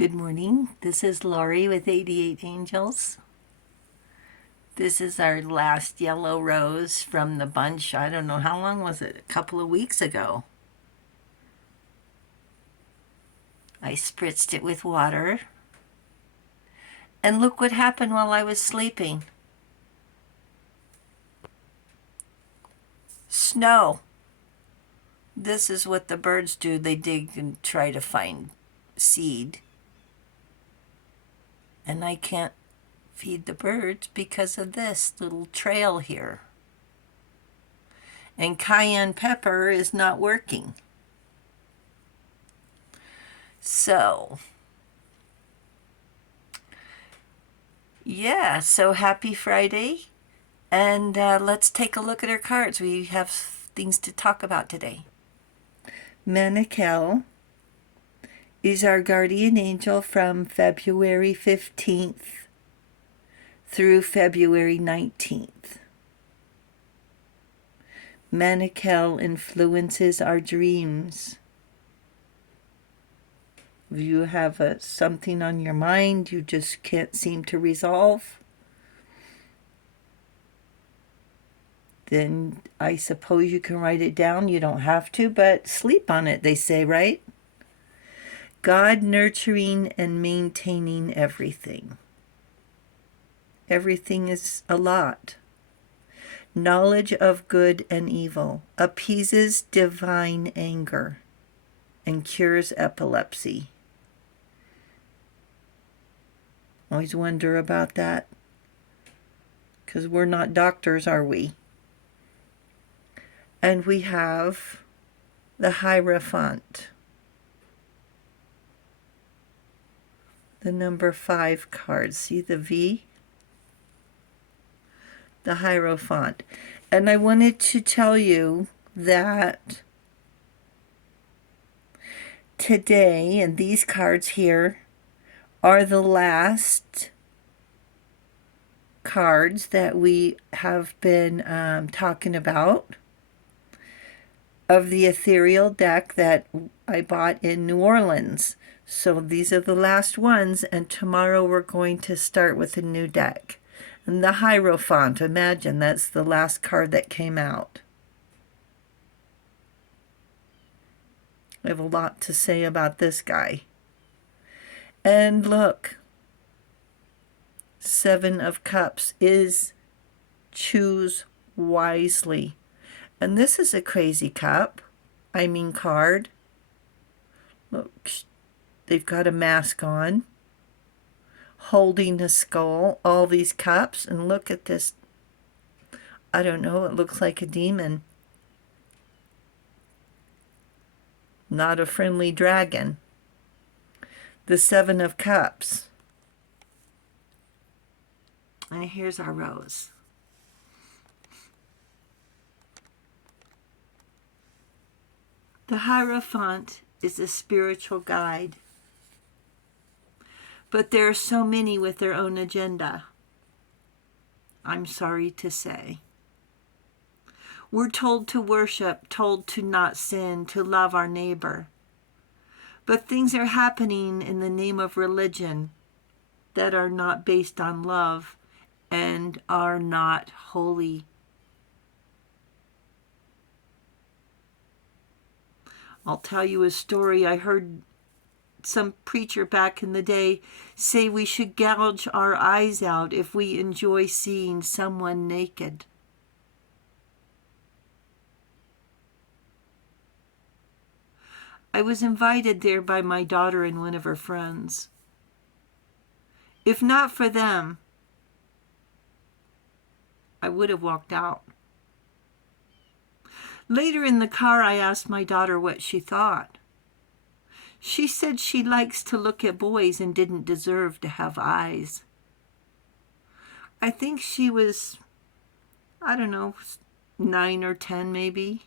Good morning. This is Lori with 88 Angels. This is our last yellow rose from the bunch. I don't know how long was it? A couple of weeks ago. I spritzed it with water. And look what happened while I was sleeping. Snow. This is what the birds do. They dig and try to find seed. And I can't feed the birds because of this little trail here. And cayenne pepper is not working. So, yeah, so happy Friday. And let's take a look at our cards. We have things to talk about today. Manikel is our guardian angel from February 15th through February 19th. Manikel influences our dreams. If you have something on your mind you just can't seem to resolve, then I suppose you can write it down. You don't have to, but sleep on it, they say, right? God nurturing and maintaining everything. Everything is a lot. Knowledge of good and evil appeases divine anger and cures epilepsy. Always wonder about that, because we're not doctors, are we? And we have the Hierophant, the number 5 card. See the V? The Hierophant. And I wanted to tell you that today, and these cards here are the last cards that we have been talking about of the ethereal deck that I bought in New Orleans. So these are the last ones, and tomorrow we're going to start with a new deck. And the Hierophant, imagine that's the last card that came out. I have a lot to say about this guy. And look, 7 of Cups is choose wisely. And this is a crazy card. Look, they've got a mask on, holding a skull, all these cups, and look at this. I don't know, it looks like a demon. Not a friendly dragon. The 7 of Cups. And here's our rose. The Hierophant is a spiritual guide. But there are so many with their own agenda, I'm sorry to say. We're told to worship, told to not sin, to love our neighbor. But things are happening in the name of religion that are not based on love and are not holy. I'll tell you a story. I heard some preacher back in the day say we should gouge our eyes out if we enjoy seeing someone naked. I was invited there by my daughter and one of her friends. If not for them, I would have walked out. Later in the car, I asked my daughter what she thought. She said she likes to look at boys and didn't deserve to have eyes. I think she was, 9 or 10 maybe.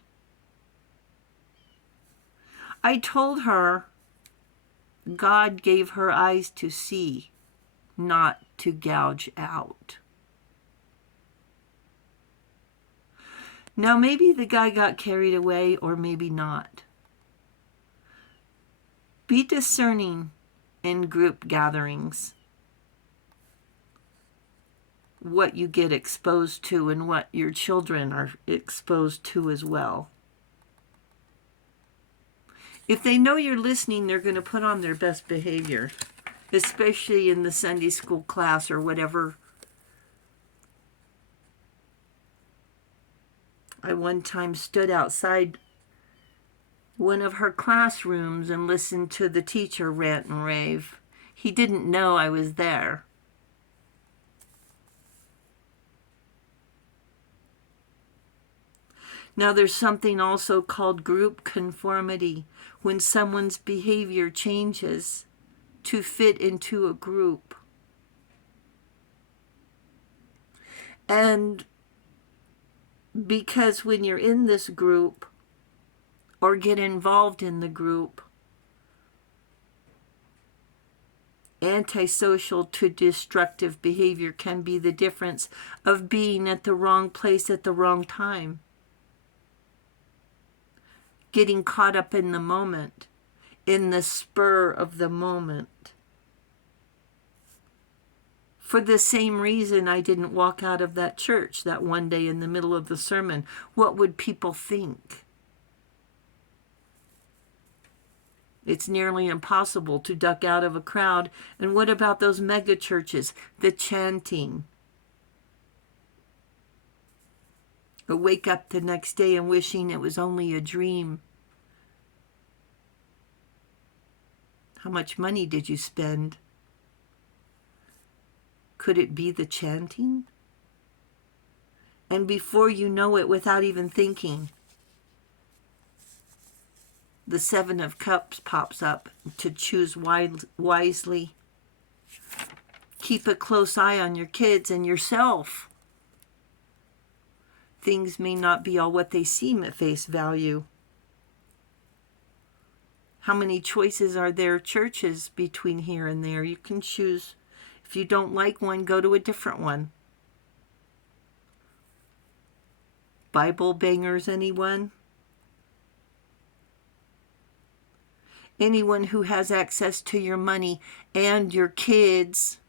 I told her God gave her eyes to see, not to gouge out. Now, maybe the guy got carried away, or maybe not. Be discerning in group gatherings, what you get exposed to and what your children are exposed to as well. If they know you're listening, they're going to put on their best behavior, especially in the Sunday school class or whatever. I one time stood outside one of her classrooms and listened to the teacher rant and rave. He didn't know I was there. Now there's something also called group conformity, when someone's behavior changes to fit into a group. And because when you're in this group or get involved in the group, antisocial to destructive behavior can be the difference of being at the wrong place at the wrong time. Getting caught up in the moment, in the spur of the moment. For the same reason I didn't walk out of that church that one day in the middle of the sermon. What would people think? It's nearly impossible to duck out of a crowd. And what about those mega churches? The chanting. Or wake up the next day and wishing it was only a dream. How much money did you spend? Could it be the chanting? And before you know it, without even thinking, the Seven of Cups pops up to choose wisely. Keep a close eye on your kids and yourself. Things may not be all what they seem at face value. How many choices are there churches between here and there? You can choose. If you don't like one, go to a different one. Bible bangers, anyone? Anyone who has access to your money and your kids.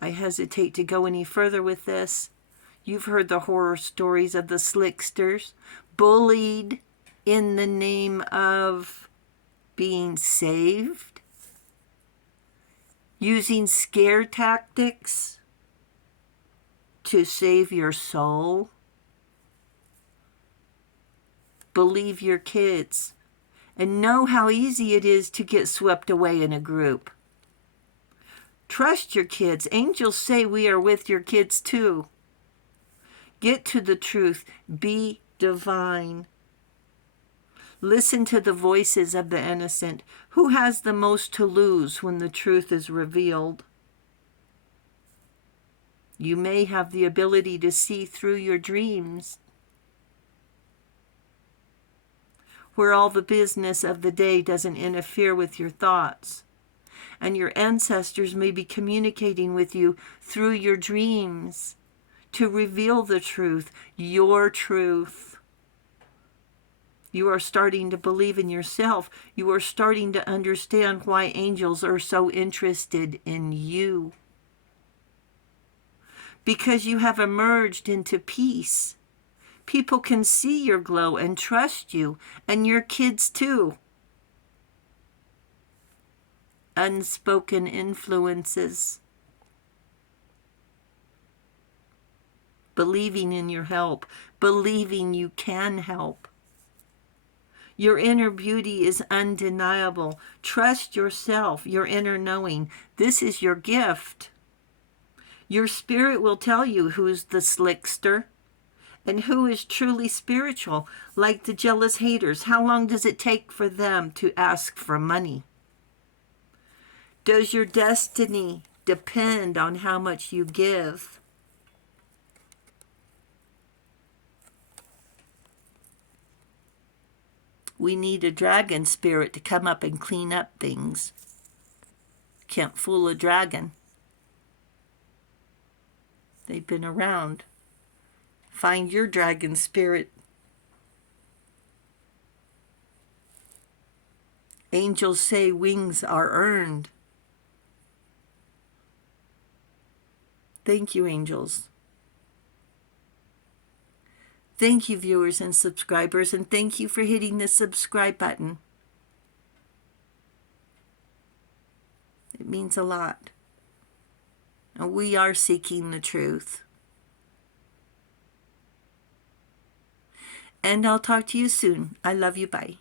I hesitate to go any further with this. You've heard the horror stories of the slicksters, bullied in the name of being saved, using scare tactics to save your soul. Believe your kids and know how easy it is to get swept away in a group. Trust your kids. Angels say we are with your kids too. Get to the truth. Be divine. Listen to the voices of the innocent. Who has the most to lose when the truth is revealed? You may have the ability to see through your dreams, where all the business of the day doesn't interfere with your thoughts. And your ancestors may be communicating with you through your dreams to reveal the truth, your truth. You are starting to believe in yourself. You are starting to understand why angels are so interested in you. Because you have emerged into peace. People can see your glow and trust you, and your kids too. Unspoken influences. Believing in your help. Believing you can help. Your inner beauty is undeniable. Trust yourself, your inner knowing. This is your gift. Your spirit will tell you who's the slickster and who is truly spiritual, like the jealous haters. How long does it take for them to ask for money? Does your destiny depend on how much you give? We need a dragon spirit to come up and clean up things. Can't fool a dragon. They've been around. Find your dragon spirit. Angels say wings are earned. Thank you, angels. Thank you, viewers and subscribers, and thank you for hitting the subscribe button. It means a lot. And we are seeking the truth. And I'll talk to you soon. I love you. Bye.